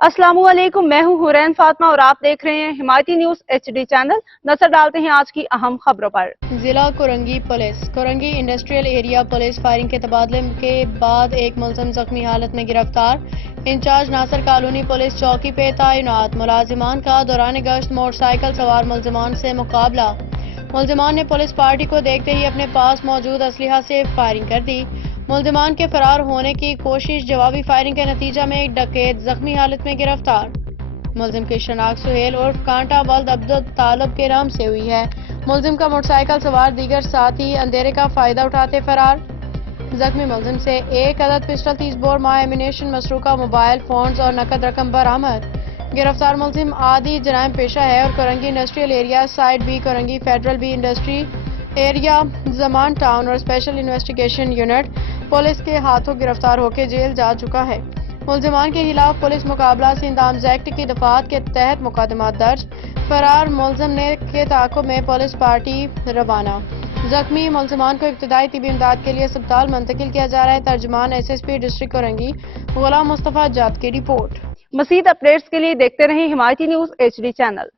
अस्सलाम वालेकुम, मैं हूं हुरैन फातिमा और आप देख रहे हैं हिमायती न्यूज HD चैनल। नजर डालते हैं आज की अहम खबरों पर। जिला Korangi police Korangi industrial area police firing के तबादले के बाद एक मुलजिम जख्मी हालत में गिरफ्तार। इंचार्ज नासर कॉलोनी पुलिस चौकी पे तैनात मुलाजिमान का दौरान गश्त मोटरसाइकिल सवार मुलजिमान से मुकाबला। मुलजिमान ने पुलिस पार्टी को देखते ही अपने पास मौजूद असलहा से फायरिंग कर दी। मुलजिमान के फरार होने की कोशिश, जवाबी फायरिंग के नतीजा में एक डकैत जख्मी हालत में गिरफ्तार। मुलजिम की शनाख्त सुहेल उर्फ कांटा वल्द अब्दुल तालब के नाम से हुई है। मुलजिम का मोटरसाइकिल सवार दीगर साथी अंधेरे का फायदा उठाते फरार। जख्मी मुलजिम से एक अदद पिस्टल, 30 बोर माह एमिनेशन, मसरूका मोबाइल फोन्स और नकद रकम बरामद। गिरफ्तार मुलजिम आदि जराइम पेशा है और Korangi industrial area side B, Korangi federal B industry area, Zaman town और स्पेशल इन्वेस्टिगेशन यूनिट पुलिस के हाथों गिरफ्तार होकर जेल जा चुका है। मुलजिमान के खिलाफ पुलिस मुकाबला सिंध आर्म्स एक्ट की दफात के तहत मुकदमा दर्ज। फरार मुलजिम ने के ताक़ुब में पुलिस पार्टी रवाना। जख्मी मुलजिमान को इब्तदाई तिबी इमदाद के लिए अस्पताल मुंतकिल किया जा रहा है। तर्जुमान SSP डिस्ट्रिक्ट कोरंगी गुलाम मुस्तफा जात की रिपोर्ट। मज़ीद अपडेट्स के लिए देखते रहें हिमायती न्यूज HD चैनल।